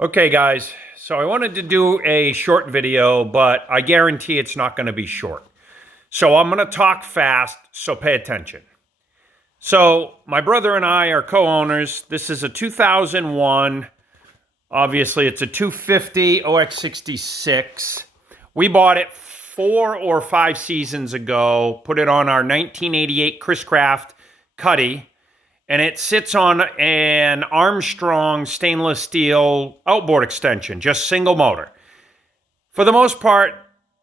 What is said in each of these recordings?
Okay, guys, so I wanted to do a short video, but I guarantee it's not going to be short. So I'm going to talk fast, so pay attention. So my brother and I are co-owners. This is a 2001. Obviously, it's a 250 OX66. We bought it 4 or 5 seasons ago, put it on our 1988 Chris Craft Cuddy, and it sits on an Armstrong stainless steel outboard extension, just single motor. For the most part,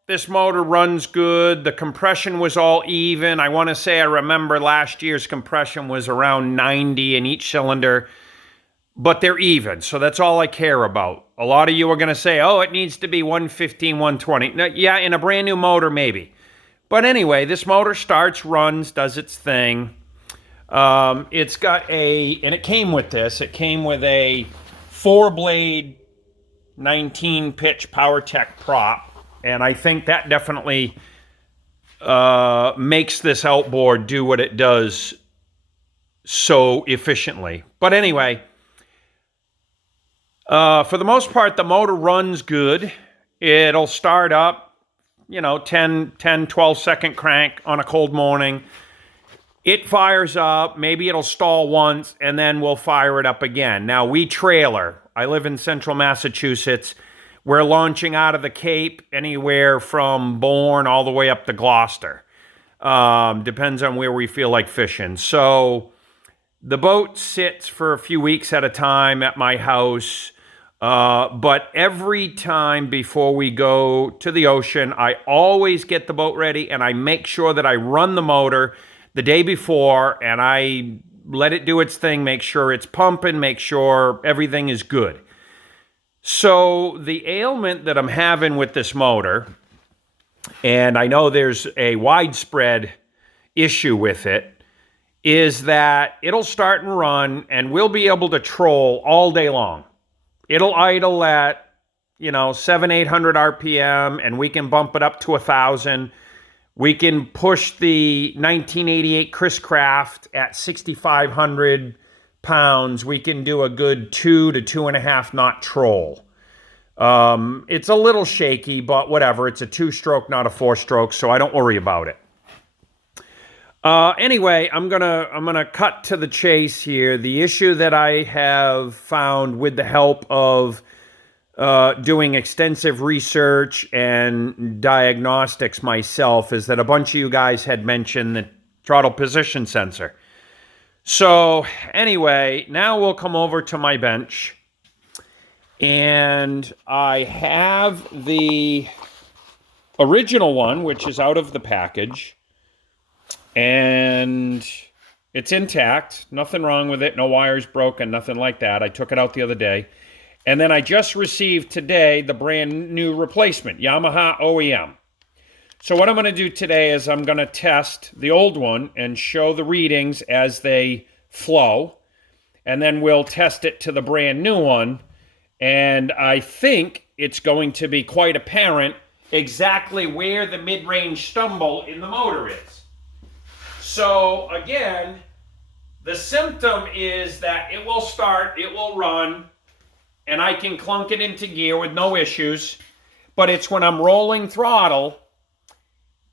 this motor runs good. The compression was all even. I want to say I remember last year's compression was around 90 in each cylinder, but they're even, so that's all I care about. A lot of you are going to say, oh, it needs to be 115, 120. Now, yeah, in a brand new motor, maybe. But anyway, this motor starts, runs, does its thing. It's got and it came with this. It came with a 4-blade 19-pitch PowerTech prop, and I think that definitely makes this outboard do what it does so efficiently. But anyway, for the most part, the motor runs good. It'll start up, 10, 12-second crank on a cold morning. It fires up, maybe it'll stall once, and then we'll fire it up again. Now, we trailer. I live in central Massachusetts. We're launching out of the Cape, anywhere from Bourne all the way up to Gloucester. Depends on where we feel like fishing. So the boat sits for a few weeks at a time at my house. But every time before we go to the ocean, I always get the boat ready, and I make sure that I run the motor the day before, and I let it do its thing, make sure it's pumping, make sure everything is good. So the ailment that I'm having with this motor, and I know there's a widespread issue with it, is that it'll start and run, and we'll be able to troll all day long. It'll idle at, 700-800 RPM, and we can bump it up to 1,000. We can push the 1988 Chris Craft at 6,500 pounds. We can do a good 2 to 2.5 knot troll. It's a little shaky, but whatever. It's a 2-stroke, not a 4-stroke, so I don't worry about it. Anyway, I'm gonna cut to the chase here. The issue that I have found with the help of doing extensive research and diagnostics myself is that a bunch of you guys had mentioned the throttle position sensor. So anyway, now we'll come over to my bench, and I have the original one, which is out of the package, and it's intact. Nothing wrong with it. No wires broken, nothing like that. I took it out the other day. And then I just received today the brand new replacement, Yamaha OEM. So what I'm going to do today is I'm going to test the old one and show the readings as they flow. And then we'll test it to the brand new one. And I think it's going to be quite apparent exactly where the mid-range stumble in the motor is. So again, the symptom is that it will start, it will run, and I can clunk it into gear with no issues. But it's when I'm rolling throttle,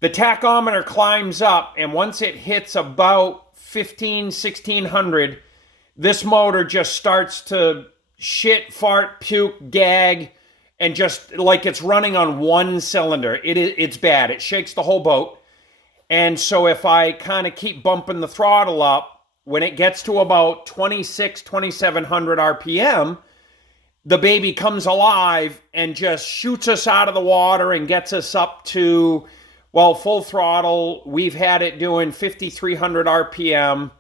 the tachometer climbs up, and once it hits about 1,600, this motor just starts to shit, fart, puke, gag, and just like it's running on one cylinder. It's bad. It shakes the whole boat. And so if I kind of keep bumping the throttle up, when it gets to about 2,700 RPM, the baby comes alive and just shoots us out of the water and gets us up to, full throttle. We've had it doing 5,300 RPM,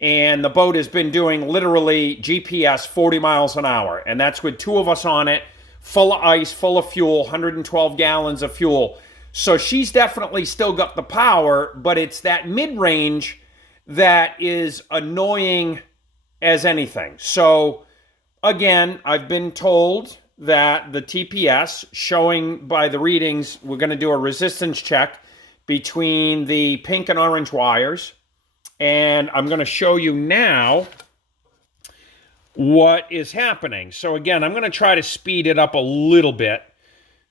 and the boat has been doing literally GPS 40 miles an hour. And that's with 2 of us on it, full of ice, full of fuel, 112 gallons of fuel. So she's definitely still got the power, but it's that mid-range that is annoying as anything. So again, I've been told that the TPS, showing by the readings, we're going to do a resistance check between the pink and orange wires. And I'm going to show you now what is happening. So again, I'm going to try to speed it up a little bit.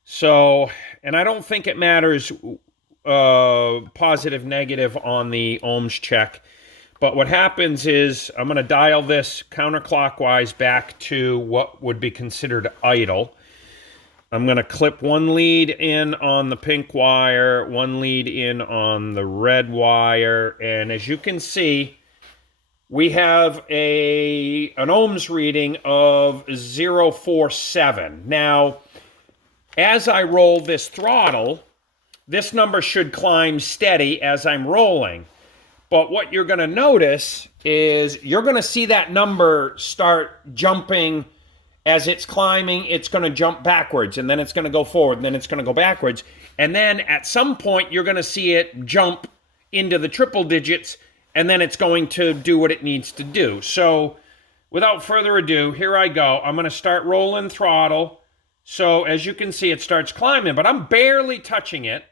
So, and I don't think it matters positive, negative on the ohms check. But what happens is I'm going to dial this counterclockwise back to what would be considered idle. I'm going to clip one lead in on the pink wire, one lead in on the red wire, and as you can see, we have an ohms reading of 0.47. Now, as I roll this throttle, this number should climb steady as I'm rolling. But what you're going to notice is you're going to see that number start jumping as it's climbing. It's going to jump backwards, and then it's going to go forward, and then it's going to go backwards. And then at some point, you're going to see it jump into the triple digits, and then it's going to do what it needs to do. So without further ado, here I go. I'm going to start rolling throttle. So as you can see, it starts climbing, but I'm barely touching it.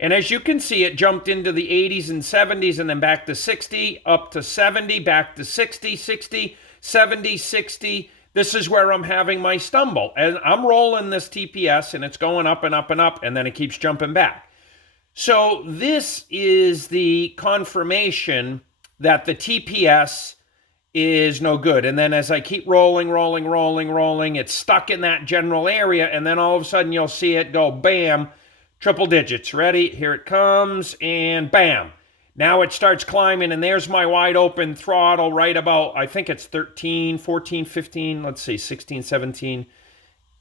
And as you can see, it jumped into the 80s and 70s and then back to 60, up to 70, back to 60, 60, 70, 60. This is where I'm having my stumble. And I'm rolling this TPS and it's going up and up and up, and then it keeps jumping back. So this is the confirmation that the TPS is no good. And then as I keep rolling, it's stuck in that general area, and then all of a sudden you'll see it go bam, triple digits. Ready? Here it comes, and bam. Now it starts climbing, and there's my wide open throttle right about, I think it's 13, 14, 15, let's see, 16, 17,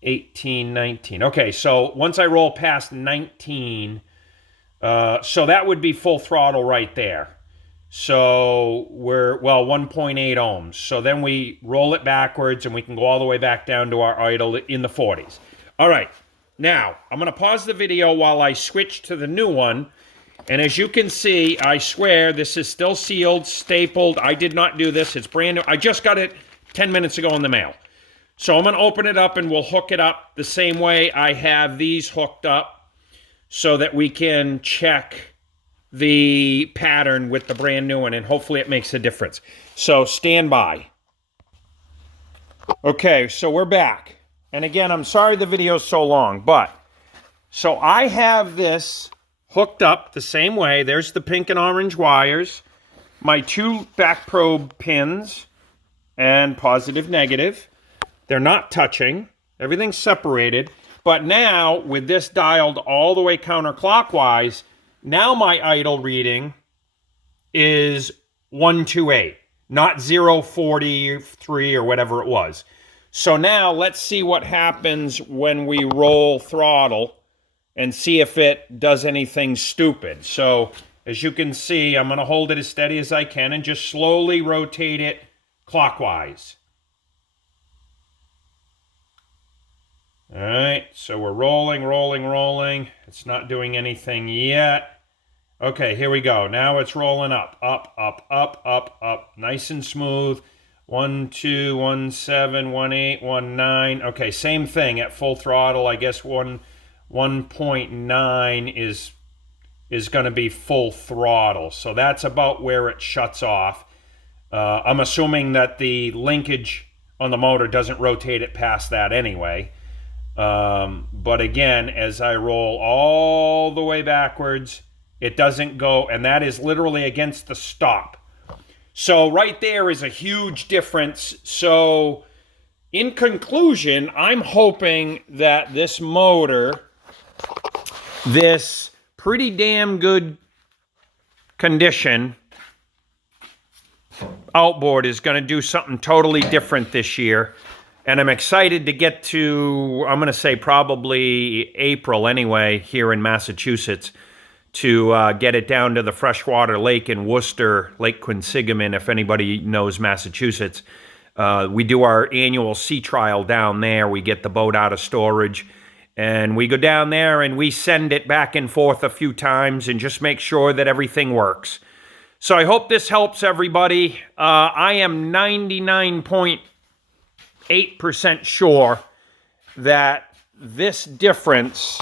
18, 19. Okay, so once I roll past 19, so that would be full throttle right there. So we're, well, 1.8 ohms. So then we roll it backwards, and we can go all the way back down to our idle in the 40s. All right. Now, I'm going to pause the video while I switch to the new one. And as you can see, I swear this is still sealed, stapled. I did not do this. It's brand new. I just got it 10 minutes ago in the mail. So I'm going to open it up and we'll hook it up the same way I have these hooked up so that we can check the pattern with the brand new one, and hopefully it makes a difference. So stand by. Okay, so we're back. And again, I'm sorry the video's so long, but so I have this hooked up the same way. There's the pink and orange wires, my two back probe pins, and positive, negative. They're not touching. Everything's separated. But now, with this dialed all the way counterclockwise, now my idle reading is 128, not 0.43 or whatever it was. So now let's see what happens when we roll throttle and see if it does anything stupid. So as you can see, I'm going to hold it as steady as I can and just slowly rotate it clockwise. All right, so we're rolling. It's not doing anything yet. Okay, here we go. Now it's rolling up. Nice and smooth. 1, 2, 1, 7, 1, 8, 1, 9. Okay, same thing at full throttle. I guess 1.9 is going to be full throttle. So that's about where it shuts off. I'm assuming that the linkage on the motor doesn't rotate it past that anyway. But again, as I roll all the way backwards, it doesn't go, and that is literally against the stop. So right there is a huge difference. So in conclusion, I'm hoping that this motor, this pretty damn good condition outboard, is going to do something totally different this year. And I'm excited to get to, I'm going to say probably April anyway, here in Massachusetts, to get it down to the freshwater lake in Worcester, Lake Quinsigamon, if anybody knows Massachusetts. We do our annual sea trial down there. We get the boat out of storage, and we go down there and we send it back and forth a few times and just make sure that everything works. So I hope this helps everybody. I am 99.8% sure that this difference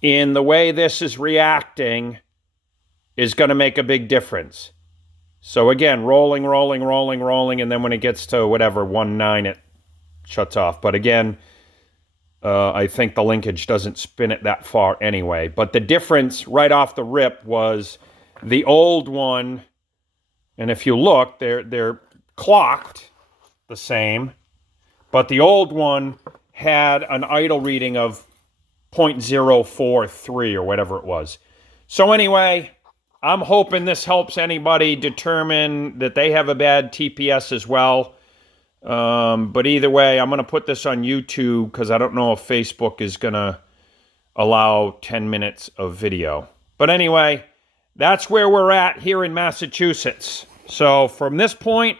in the way this is reacting is going to make a big difference. So again, rolling, rolling, rolling, rolling, and then when it gets to whatever, 1.9, it shuts off. But again, I think the linkage doesn't spin it that far anyway. But the difference right off the rip was the old one, and if you look, they're clocked the same, but the old one had an idle reading of 0.043 or whatever it was. So anyway, I'm hoping this helps anybody determine that they have a bad TPS as well. But either way, I'm going to put this on YouTube because I don't know if Facebook is going to allow 10 minutes of video. But anyway, that's where we're at here in Massachusetts. So from this point,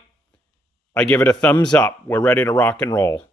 I give it a thumbs up. We're ready to rock and roll.